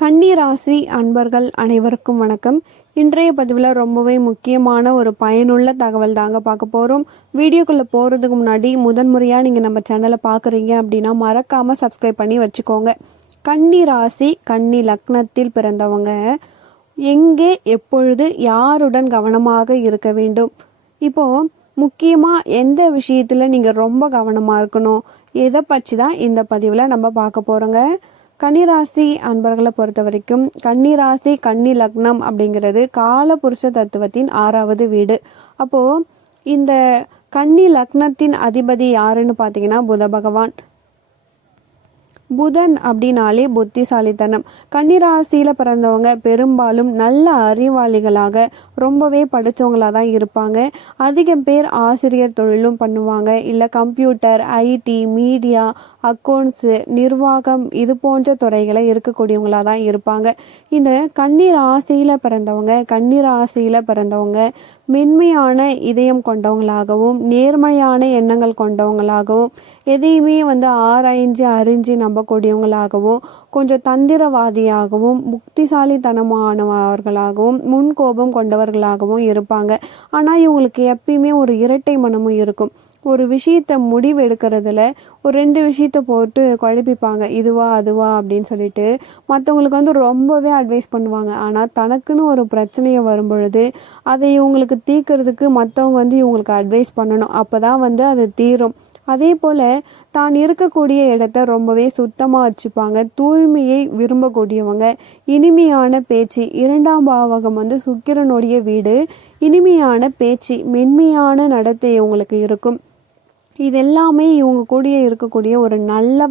கன்னி ராசி அன்பர்கள் அனைவருக்கும் வணக்கம். இன்றைய பதிவில் ரொம்பவே முக்கியமான ஒரு பயனுள்ள தகவல் தாங்க பார்க்க போகிறோம். வீடியோக்குள்ளே போகிறதுக்கு முன்னாடி முதன்முறையாக நீங்கள் நம்ம சேனலை பார்க்குறீங்க அப்படின்னா மறக்காமல் சப்ஸ்கிரைப் பண்ணி வச்சுக்கோங்க. கன்னி ராசி கன்னி லக்னத்தில் பிறந்தவங்க எங்கே எப்பொழுது யாருடன் கவனமாக இருக்க வேண்டும்? இப்போது முக்கியமாக எந்த விஷயத்தில் நீங்கள் ரொம்ப கவனமாக இருக்கணும், எதை பற்றி தான் இந்த பதிவில் நம்ம பார்க்க போகிறோங்க. கன்னிராசி அன்பர்களை பொறுத்த வரைக்கும் கன்னிராசி கன்னி லக்னம் அப்படிங்கிறது காலபுருஷ தத்துவத்தின் 6வது வீடு. அப்போ இந்த கன்னி லக்னத்தின் அதிபதி யாருன்னு பார்த்தீங்கன்னா புத பகவான். புதன் அப்படின்னாலே புத்திசாலித்தனம். கன்னிராசியில பிறந்தவங்க பெரும்பாலும் நல்ல அறிவாளிகளாக ரொம்பவே படித்தவங்களாக தான் இருப்பாங்க. அதிகம் பேர் ஆசிரியர் தொழிலும் பண்ணுவாங்க, இல்லை கம்ப்யூட்டர், ஐடி, மீடியா, அக்கௌண்ட்ஸு, நிர்வாகம் இது போன்ற துறைகளை இருக்கக்கூடியவங்களாக தான் இருப்பாங்க. இந்த கன்னிராசியில் பிறந்தவங்க மென்மையான இதயம் கொண்டவங்களாகவும் நேர்மையான எண்ணங்கள் கொண்டவங்களாகவும் எதையுமே ஆராய்ஞ்சு அறிஞ்சு நம்பக்கூடியவங்களாகவும் கொஞ்சம் தந்திரவாதியாகவும் புத்திசாலித்தனமானவர்களாகவும் முன்கோபம் கொண்டவர்களாகவும் இருப்பாங்க. ஆனால் இவங்களுக்கு எப்பயுமே ஒரு இரட்டை மனமும் இருக்கும். ஒரு விஷயத்த முடிவு எடுக்கிறதுல ஒரு 2 விஷயத்த போட்டு குழப்பிப்பாங்க, இதுவா அதுவா அப்படின்னு சொல்லிட்டு மற்றவங்களுக்கு ரொம்பவே அட்வைஸ் பண்ணுவாங்க. ஆனால் தனக்குன்னு ஒரு பிரச்சனையை வரும் பொழுது அதை இவங்களுக்கு தீர்க்கறதுக்கு மற்றவங்க இவங்களுக்கு அட்வைஸ் பண்ணணும், அப்போ தான் அது தீரும். அதே போல் தான் இருக்கக்கூடிய இடத்த ரொம்பவே சுத்தமாக வச்சுப்பாங்க. தூய்மையை விரும்பக்கூடியவங்க. இனிமையான பேச்சு, 2ஆம் பாவகம் சுக்கிரனுடைய வீடு. இனிமையான பேச்சு, மென்மையான நடத்தை இவங்களுக்கு இருக்கும். இதெல்லாமே இவங்க கூடிய இருக்கக்கூடிய ஒரு நல்ல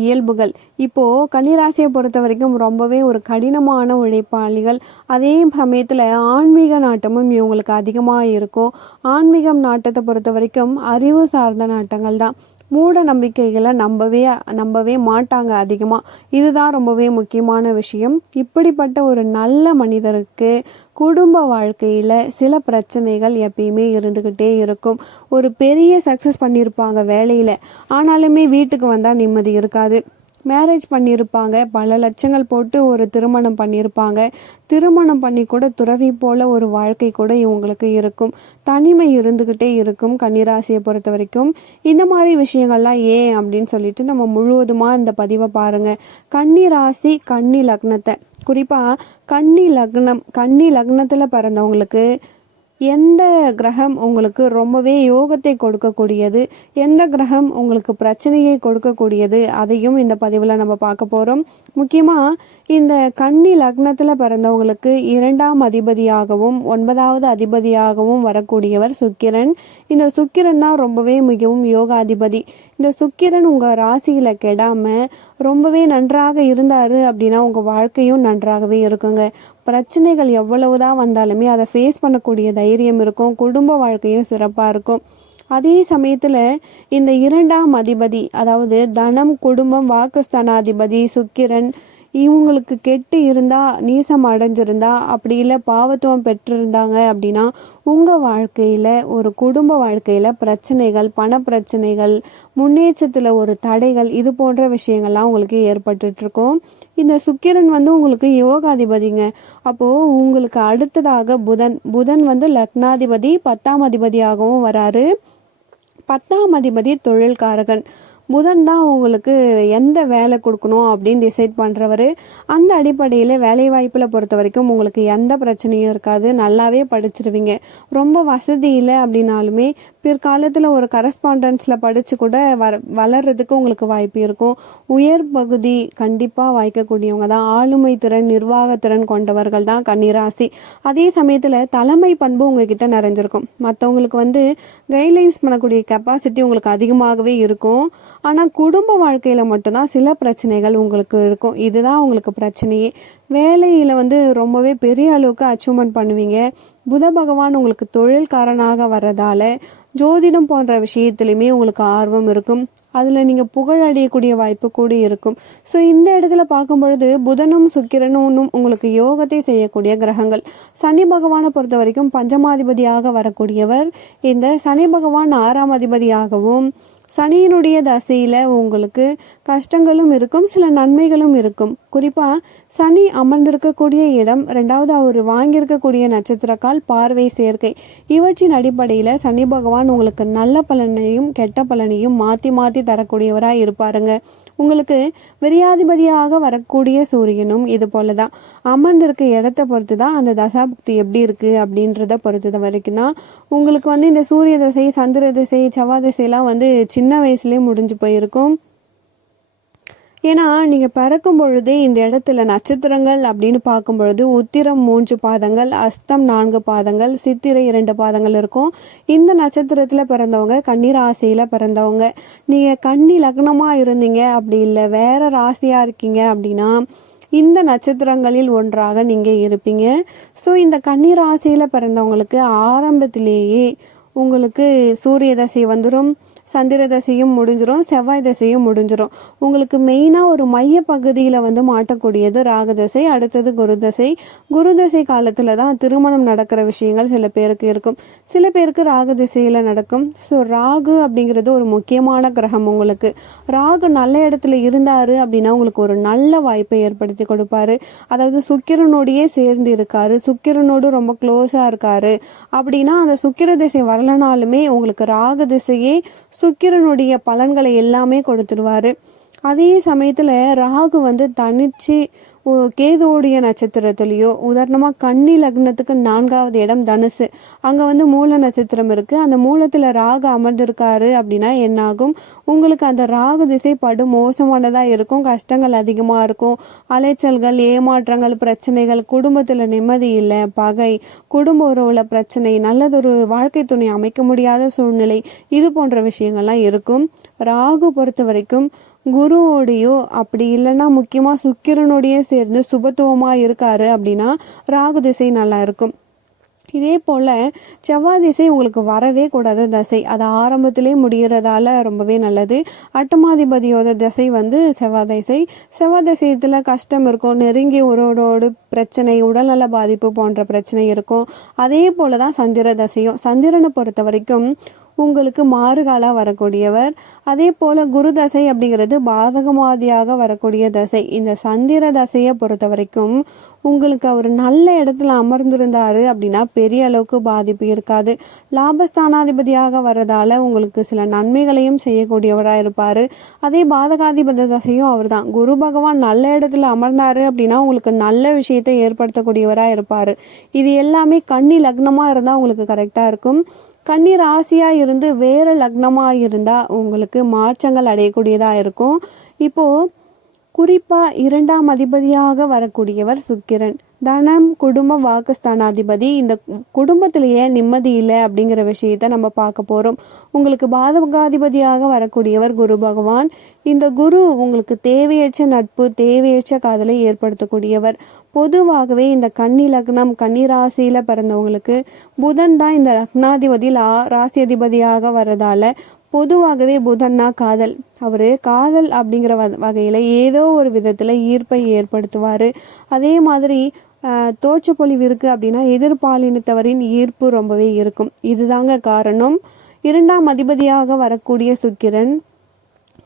இயல்புகள். இப்போது கன்னிராசியை பொறுத்த வரைக்கும் ரொம்பவே ஒரு கடினமான உழைப்பாளிகள். அதே சமயத்தில் ஆன்மீக நாட்டமும் இவங்களுக்கு அதிகமாக இருக்கும். ஆன்மீகம் நாட்டத்தை பொறுத்த வரைக்கும் அறிவு சார்ந்த நாட்டங்கள் தான். மூட நம்பிக்கைகளை நம்பவே மாட்டாங்க அதிகமாக. இதுதான் ரொம்பவே முக்கியமான விஷயம். இப்படிப்பட்ட ஒரு நல்ல மனிதருக்கு குடும்ப வாழ்க்கையில் சில பிரச்சனைகள் எப்பயுமே இருந்துக்கிட்டே இருக்கும். ஒரு பெரிய சக்ஸஸ் பண்ணியிருப்பாங்க வேலையில், ஆனாலுமே வீட்டுக்கு வந்தால் நிம்மதி இருக்காது. மேரேஜ் பண்ணியிருப்பாங்க, பல லட்சங்கள் போட்டு ஒரு திருமணம் பண்ணியிருப்பாங்க. திருமணம் பண்ணி கூட துறவி போல ஒரு வாழ்க்கை கூட இவங்களுக்கு இருக்கும். தனிமை இருந்துக்கிட்டே இருக்கும். கன்னிராசியை பொறுத்த வரைக்கும் இந்த மாதிரி விஷயங்கள்லாம் ஏன் அப்படின்னு சொல்லிட்டு நம்ம முழுவதுமாக இந்த பதிவை பாருங்க. கன்னிராசி கன்னி லக்னத்தை, குறிப்பாக கன்னி லக்னத்தில் பிறந்தவங்களுக்கு எந்த கிரகம் உங்களுக்கு ரொம்பவே யோகத்தை கொடுக்கக்கூடியது, எந்த கிரகம் உங்களுக்கு பிரச்சனையை கொடுக்கக்கூடியது, அதையும் இந்த பதிவில் நம்ம பார்க்க போகிறோம். முக்கியமாக இந்த கன்னி லக்னத்தில் பிறந்தவங்களுக்கு 2ஆம் அதிபதியாகவும் 9வது அதிபதியாகவும் வரக்கூடியவர் சுக்கிரன். இந்த சுக்கிரன் தான் ரொம்பவே மிகவும் யோகாதிபதி. இந்த சுக்கிரன் உங்கள் ராசியில் கெடாமல் ரொம்பவே நன்றாக இருந்தார் அப்படின்னா உங்கள் வாழ்க்கையும் நன்றாகவே இருக்குங்க. பிரச்சனைகள் எவ்வளவுதான் வந்தாலுமே அதை ஃபேஸ் பண்ணக்கூடிய தைரியம் இருக்கும். குடும்ப வாழ்க்கையும் சிறப்பாக இருக்கும். அதே சமயத்தில் இந்த 2ஆம் அதிபதி, அதாவது தனம், குடும்பம், வாக்குஸ்தானாதிபதி சுக்கிரன் இவங்களுக்கு கெட்டு இருந்தா, நீசம் அடைஞ்சிருந்தா, அப்படி இல்லை பாவத்துவம் பெற்றிருந்தாங்க அப்படின்னா உங்கள் வாழ்க்கையில் ஒரு குடும்ப வாழ்க்கையில் பிரச்சனைகள், பண பிரச்சனைகள், முன்னேற்றத்தில் ஒரு தடைகள், இது போன்ற விஷயங்கள்லாம் உங்களுக்கு ஏற்பட்டுருக்கும். இந்த சுக்கிரன் உங்களுக்கு யோகாதிபதிங்க. அப்போது உங்களுக்கு அடுத்ததாக புதன் லக்னாதிபதி 10ஆம் அதிபதியாகவும் வராரு. 10ஆம் அதிபதி தொழில்காரகன். புதன் தான் உங்களுக்கு எந்த வேலை கொடுக்கணும் அப்படின்னு டிசைட் பண்ணுறவர். அந்த அடிப்படையில் வேலைவாய்ப்பில் பொறுத்த வரைக்கும் உங்களுக்கு எந்த பிரச்சனையும் இருக்காது. நல்லாவே படிச்சிருவீங்க. ரொம்ப வசதி இல்லை அப்படின்னாலுமே பிற்காலத்தில் ஒரு கரஸ்பாண்டன்ஸில் படித்து கூட வளர்கிறதுக்கு உங்களுக்கு வாய்ப்பு இருக்கும். உயர் பகுதி கண்டிப்பாக வாய்க்கக்கூடியவங்க தான். ஆளுமை திறன், நிர்வாகத்திறன் கொண்டவர்கள் தான் கன்னிராசி. அதே சமயத்தில் தலைமை பண்பு உங்ககிட்ட நிறைஞ்சிருக்கும். மற்றவங்களுக்கு கைட்லைன்ஸ் பண்ணக்கூடிய கெப்பாசிட்டி உங்களுக்கு அதிகமாகவே இருக்கும். ஆனால் குடும்ப வாழ்க்கையில் மட்டும்தான் சில பிரச்சனைகள் உங்களுக்கு இருக்கும். இதுதான் உங்களுக்கு பிரச்சனையே. வேலையில் ரொம்பவே பெரிய அளவுக்கு அச்சீவ்மெண்ட் பண்ணுவீங்க. புத பகவான் உங்களுக்கு தொழில்காரனாக வர்றதால ஜோதிடம் போன்ற விஷயத்துலையுமே உங்களுக்கு ஆர்வம் இருக்கும். அதில் நீங்கள் புகழ் அடையக்கூடிய வாய்ப்பு கூட இருக்கும். ஸோ இந்த இடத்துல பார்க்கும் பொழுது புதனும் சுக்கிரனும் உங்களுக்கு யோகத்தை செய்யக்கூடிய கிரகங்கள். சனி பகவானை பொறுத்த வரைக்கும் பஞ்சமாதிபதியாக வரக்கூடியவர். இந்த சனி பகவான் 6ஆம் அதிபதியாகவும் சனியினுடைய தசையில் உங்களுக்கு கஷ்டங்களும் இருக்கும், சில நன்மைகளும் இருக்கும். குறிப்பாக சனி அமர்ந்திருக்கக்கூடிய இடம், ரெண்டாவது அவர் வாங்கியிருக்கக்கூடிய நட்சத்திரக்கால், பார்வை, சேர்க்கை, இவற்றின் அடிப்படையில் சனி பகவான் உங்களுக்கு நல்ல பலனையும் கெட்ட பலனையும் மாற்றி மாற்றி தரக்கூடியவராக இருப்பாருங்க. உங்களுக்கு விரையாதிபதியாக வரக்கூடிய சூரியனும் இது போல தான் அமர்ந்திருக்க இடத்த பொறுத்து தான் அந்த தசாபுக்தி எப்படி இருக்குது அப்படின்றத பொறுத்து வரைக்கும் தான் உங்களுக்கு இந்த சூரிய தசை, சந்திர தசை, செவ்வாய் தசையெல்லாம் சின்ன வயசுலேயே முடிஞ்சு போயிருக்கும். ஏன்னா நீங்கள் பிறக்கும் பொழுதே இந்த இடத்துல நட்சத்திரங்கள் அப்படின்னு பார்க்கும் பொழுது உத்திரம் 3 பாதங்கள், அஸ்தம் 4 பாதங்கள், சித்திரை 2 பாதங்கள் இருக்கும். இந்த நட்சத்திரத்தில் பிறந்தவங்க கன்னி ராசியில் பிறந்தவங்க. நீங்கள் கன்னி லக்னமாக இருந்தீங்க அப்படி இல்லை வேற ராசியாக இருக்கீங்க அப்படின்னா இந்த நட்சத்திரங்களில் ஒன்றாக நீங்கள் இருப்பீங்க. ஸோ இந்த கன்னி ராசியில் பிறந்தவங்களுக்கு ஆரம்பத்திலேயே உங்களுக்கு சூரிய தசை வந்துடும், சந்திர தசையும் முடிஞ்சிடும், செவ்வாய் தசையும் முடிஞ்சிடும். உங்களுக்கு மெயினாக ஒரு மைய பகுதியில் மாட்டக்கூடியது ராகுதசை, அடுத்தது குருதசை. குருதசை காலத்தில் தான் திருமணம் நடக்கிற விஷயங்கள் சில பேருக்கு இருக்கும், சில பேருக்கு ராகு திசையில் நடக்கும். ஸோ ராகு அப்படிங்கிறது ஒரு முக்கியமான கிரகம். உங்களுக்கு ராகு நல்ல இடத்துல இருந்தார் அப்படின்னா உங்களுக்கு ஒரு நல்ல வாய்ப்பை ஏற்படுத்தி கொடுப்பாரு. அதாவது சுக்கிரனோடையே சேர்ந்து இருக்காரு, சுக்கிரனோடு ரொம்ப க்ளோஸாக இருக்காரு அப்படின்னா அந்த சுக்கிர திசை வரலனாலுமே உங்களுக்கு ராகு திசையே சுக்கிரனுடைய பலன்களை எல்லாமே கொடுத்துருவாரு. அதே சமயத்தில் ராகு தனிச்சு கேதுவோடைய நட்சத்திரத்துலேயோ, உதாரணமாக கன்னி லக்னத்துக்கு 4வது இடம் தனுசு, அங்கே மூல நட்சத்திரம் இருக்குது, அந்த மூலத்தில் ராகு அமர்ந்திருக்காரு அப்படின்னா என்னாகும், உங்களுக்கு அந்த ராகு திசை படு மோசமானதாக இருக்கும், கஷ்டங்கள் அதிகமாக இருக்கும், அலைச்சல்கள், ஏமாற்றங்கள், பிரச்சனைகள், குடும்பத்தில் நிம்மதி இல்லை, பகை, குடும்ப உறவில் பிரச்சனை, நல்லதொரு வாழ்க்கை துணை அமைக்க முடியாத சூழ்நிலை, இது போன்ற விஷயங்கள்லாம் இருக்கும். ராகு பொறுத்த வரைக்கும் குருவோடையோ அப்படி இல்லைன்னா முக்கியமாக சுக்கிரனோடையே சேர்ந்து சுபத்துவமாக இருக்காரு அப்படின்னா ராகு திசை நல்லா இருக்கும். இதே போல் செவ்வாய் திசை உங்களுக்கு வரவே கூடாது தசை, அது ஆரம்பத்திலே முடிகிறதால ரொம்பவே நல்லது. அட்டமாதிபதியோட தசை செவ்வாய் திசை. செவ்வாய் திசையத்தில் கஷ்டம் இருக்கும், நெருங்கிய உறவோடு பிரச்சனை, உடல்நல பாதிப்பு போன்ற பிரச்சனை இருக்கும். அதே போல தான் சந்திர தசையும். சந்திரனை பொறுத்த வரைக்கும் உங்களுக்கு மாறுகாலாக வரக்கூடியவர். அதே போல் குரு தசை அப்படிங்கிறது பாதகமாதியாக வரக்கூடிய தசை. இந்த சந்திர தசையை பொறுத்த வரைக்கும் உங்களுக்கு அவர் நல்ல இடத்துல அமர்ந்திருந்தாரு அப்படின்னா பெரிய அளவுக்கு பாதிப்பு இருக்காது. லாபஸ்தானாதிபதியாக வர்றதால உங்களுக்கு சில நன்மைகளையும் செய்யக்கூடியவராக இருப்பார். அதே பாதகாதிபதி தசையும் அவர் தான். குரு பகவான் நல்ல இடத்துல அமர்ந்தாரு அப்படின்னா உங்களுக்கு நல்ல விஷயத்தை ஏற்படுத்தக்கூடியவராக இருப்பார். இது எல்லாமே கன்னி லக்னமாக இருந்தால் உங்களுக்கு கரெக்டாக இருக்கும். கன்னி ராசியாக இருந்து வேறு லக்னமாக இருந்தால் உங்களுக்கு மாற்றங்கள் அடையக்கூடியதாக இருக்கும். இப்போது குறிப்பாக 2ஆம் அதிபதியாக வரக்கூடியவர் சுக்கிரன், தனம், குடும்ப, வாக்குஸ்தானாதிபதி. இந்த குடும்பத்திலேயே நிம்மதி இல்லை அப்படிங்கிற விஷயத்த நம்ம பார்க்க போகிறோம். உங்களுக்கு பாதகாதிபதியாக வரக்கூடியவர் குரு பகவான். இந்த குரு உங்களுக்கு தேவையற்ற நட்பு, தேவையற்ற காதலை ஏற்படுத்தக்கூடியவர். பொதுவாகவே இந்த கன்னி லக்னம், கன்னி ராசியில் பிறந்தவங்களுக்கு புதன் தான் இந்த லக்னாதிபதி, ராசி அதிபதியாக வர்றதால பொதுவாகவே புதன்னா காதல். அவர் காதல் அப்படிங்கிற வகையில் ஏதோ ஒரு விதத்தில் ஈர்ப்பை ஏற்படுத்துவார். அதே மாதிரி தோற்றப்பொழிவு இருக்குது அப்படின்னா எதிர்பாலினத்தவரின் ஈர்ப்பு ரொம்பவே இருக்கும். இதுதாங்க காரணம். 2ஆம் அதிபதியாக வரக்கூடிய சுக்கிரன்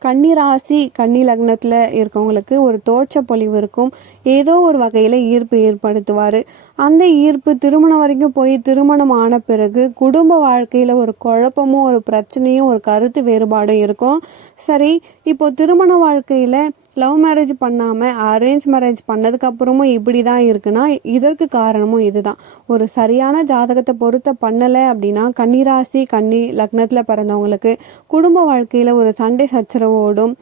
கன்னி ராசி, கன்னி லக்னத்தில் இருக்கவங்களுக்கு ஒரு தோற்ற பொலிவு இருக்கும், ஏதோ ஒரு வகையில் ஈர்ப்பு ஏற்படுத்துவார். அந்த ஈர்ப்பு திருமணம் வரைக்கும் போய் திருமணம் ஆன பிறகு குடும்ப வாழ்க்கையில் ஒரு குழப்பமும் ஒரு பிரச்சனையும் ஒரு கருத்து வேறுபாடும் இருக்கும். சரி, இப்போ திருமண வாழ்க்கையில் லவ் மேரேஜ் பண்ணாமல் அரேஞ்ச் மேரேஜ் பண்ணதுக்கப்புறமும் இப்படி தான் இருக்குன்னா இதற்கு காரணமும் இதுதான். ஒரு சரியான ஜாதகத்தை பொருத்த பண்ணலை அப்படின்னா கன்னிராசி, கன்னி லக்னத்தில் பிறந்தவங்களுக்கு குடும்ப வாழ்க்கையில் ஒரு சண்டை சச்சரவோடும்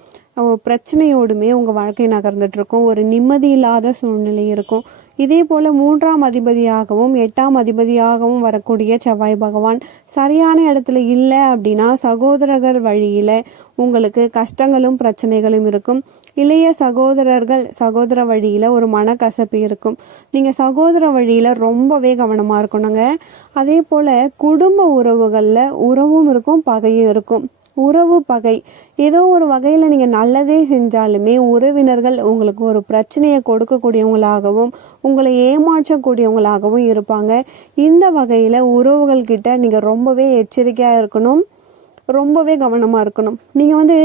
பிரச்சனையோடுமே உங்கள் வாழ்க்கை நகர்ந்துட்டுருக்கும், ஒரு நிம்மதி இல்லாத சூழ்நிலை இருக்கும். இதே போல் 3ஆம் அதிபதியாகவும் 8ஆம் அதிபதியாகவும் வரக்கூடிய செவ்வாய் பகவான் சரியான இடத்துல இல்லை அப்படின்னா சகோதரர்கள் வழியில் உங்களுக்கு கஷ்டங்களும் பிரச்சனைகளும் இருக்கும். இளைய சகோதரர்கள் சகோதர வழியில் ஒரு மனக்கசப்பு இருக்கும். நீங்கள் சகோதர வழியில் ரொம்பவே கவனமாக இருக்கணுங்க. அதே போல் குடும்ப உறவுகளில் உறவும் இருக்கும், பகையும் இருக்கும். உறவு பகை ஏதோ ஒரு வகையில் நீங்கள் நல்லதே செஞ்சாலுமே உறவினர்கள் உங்களுக்கு ஒரு பிரச்சனையை கொடுக்கக்கூடியவங்களாகவும் உங்களை ஏமாற்றக்கூடியவங்களாகவும் இருப்பாங்க. இந்த வகையில் உறவுகள்கிட்ட நீங்கள் ரொம்பவே எச்சரிக்கையாக இருக்கணும். ரொம்பவே கவனமாக இருக்கணும். நீங்கள் வந்து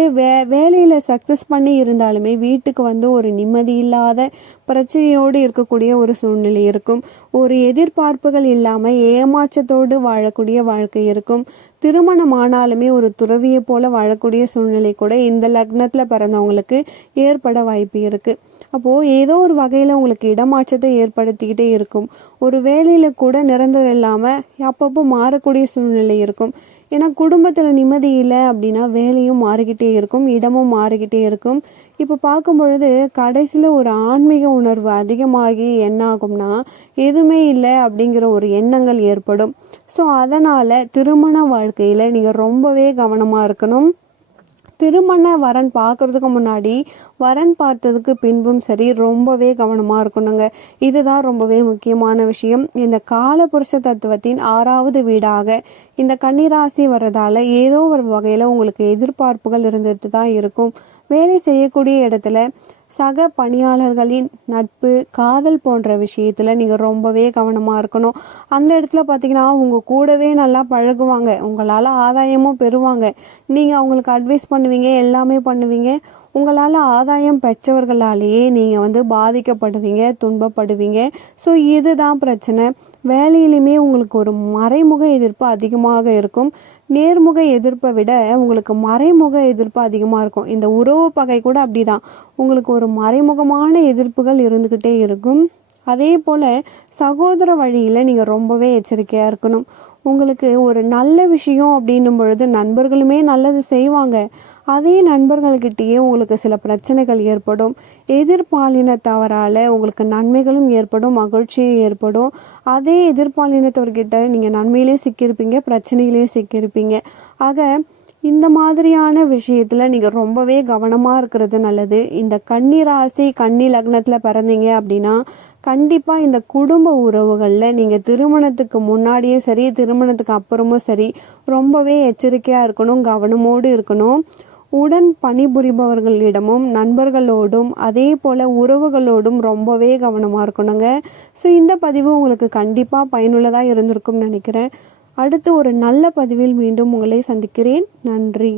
வேலையில் சக்ஸஸ் பண்ணி இருந்தாலுமே வீட்டுக்கு வந்து ஒரு நிம்மதி இல்லாத பிரச்சனையோடு இருக்கக்கூடிய ஒரு சூழ்நிலை இருக்கும். ஒரு எதிர்பார்ப்புகள் இல்லாமல் ஏமாற்றத்தோடு வாழக்கூடிய வாழ்க்கை இருக்கும். திருமணமானாலுமே ஒரு துறவியை போல வாழக்கூடிய சூழ்நிலை கூட இந்த லக்னத்தில் பிறந்தவங்களுக்கு ஏற்பட வாய்ப்பு இருக்குது. அப்போது ஏதோ ஒரு வகையில் உங்களுக்கு இடமாற்றத்தை ஏற்படுத்திக்கிட்டே இருக்கும். ஒரு வேலையில் கூட நிரந்தரம் இல்லாமல் அப்பப்போ மாறக்கூடிய சூழ்நிலை இருக்கும். ஏன்னா குடும்பத்தில் நிம்மதி இல்லை அப்படின்னா வேலையும் மாறிக்கிட்டே இருக்கும், இடமும் மாறிக்கிட்டே இருக்கும். இப்போ பார்க்கும் பொழுது கடைசியில் ஒரு ஆன்மீக உணர்வு அதிகமாகி என்ன ஆகும்னா எதுவுமே இல்லை அப்படிங்கிற ஒரு எண்ணங்கள் ஏற்படும். ஸோ அதனால் திருமண வாழ்க்கையில் நீங்கள் ரொம்பவே கவனமாக இருக்கணும். திருமண வரன் பார்க்கறதுக்கு முன்னாடி வரன் பார்த்ததுக்கு பின்பும் சரி ரொம்பவே கவனமாக இருக்கணுங்க. இதுதான் ரொம்பவே முக்கியமான விஷயம். இந்த காலபுருஷ தத்துவத்தின் 6வது வீடாக இந்த கன்னிராசி வர்றதால ஏதோ ஒரு வகையில் உங்களுக்கு எதிர்பார்ப்புகள் இருந்துட்டு தான் இருக்கும். வேலை செய்யக்கூடிய இடத்துல சக பணியாளர்களின் நட்பு, காதல் போன்ற விஷயத்துல நீங்க ரொம்பவே கவனமா இருக்கணும். அந்த இடத்துல பார்த்தீங்கன்னா உங்க கூடவே நல்லா பழகுவாங்க, உங்களால ஆதாயமும் பெறுவாங்க. நீங்க அவங்களுக்கு அட்வைஸ் பண்ணுவீங்க, எல்லாமே பண்ணுவீங்க. உங்களால் ஆதாயம் பெற்றவர்களாலேயே நீங்கள் வந்து பாதிக்கப்படுவீங்க, துன்பப்படுவீங்க. ஸோ இதுதான் பிரச்சனை. வேலையிலுமே உங்களுக்கு ஒரு மறைமுக எதிர்ப்பு அதிகமாக இருக்கும். நேர்முக எதிர்ப்பை விட உங்களுக்கு மறைமுக எதிர்ப்பு அதிகமாக இருக்கும். இந்த உறவு பகை கூட அப்படிதான், உங்களுக்கு ஒரு மறைமுகமான எதிர்ப்புகள் இருந்துக்கிட்டே இருக்கும். அதே போல் சகோதர வழியில் நீங்கள் ரொம்பவே எச்சரிக்கையாக இருக்கணும். உங்களுக்கு ஒரு நல்ல விஷயம் அப்படின்னும் பொழுது நண்பர்களுமே நல்லது செய்வாங்க. அதே நண்பர்கள்கிட்டயே உங்களுக்கு சில பிரச்சனைகள் ஏற்படும். எதிர்பாலினத்தவரால் உங்களுக்கு நன்மைகளும் ஏற்படும், மகிழ்ச்சியும் ஏற்படும். அதே எதிர்பாலினத்தவர்கிட்ட நீங்கள் நன்மையிலே சிக்கியிருப்பீங்க, பிரச்சனையிலே சிக்கியிருப்பீங்க. ஆக இந்த மாதிரியான விஷயத்தில் நீங்கள் ரொம்பவே கவனமாக இருக்கிறது நல்லது. இந்த கன்னி ராசி கன்னி லக்னத்தில் பிறந்தீங்க அப்படின்னா கண்டிப்பாக இந்த குடும்ப உறவுகளில் நீங்கள் திருமணத்துக்கு முன்னாடியே சரி, திருமணத்துக்கு அப்புறமும் சரி ரொம்பவே எச்சரிக்கையாக இருக்கணும், கவனமோடு இருக்கணும். உடன் பணிபுரிபவர்களிடமும் நண்பர்களோடும் அதே போல் உறவுகளோடும் ரொம்பவே கவனமாக இருக்கணுங்க. ஸோ இந்த பதிவு உங்களுக்கு கண்டிப்பாக பயனுள்ளதாக இருந்திருக்கும்னு நினைக்கிறேன். அடுத்து ஒரு நல்ல பதிவில் மீண்டும் உங்களை சந்திக்கிறேன். நன்றி.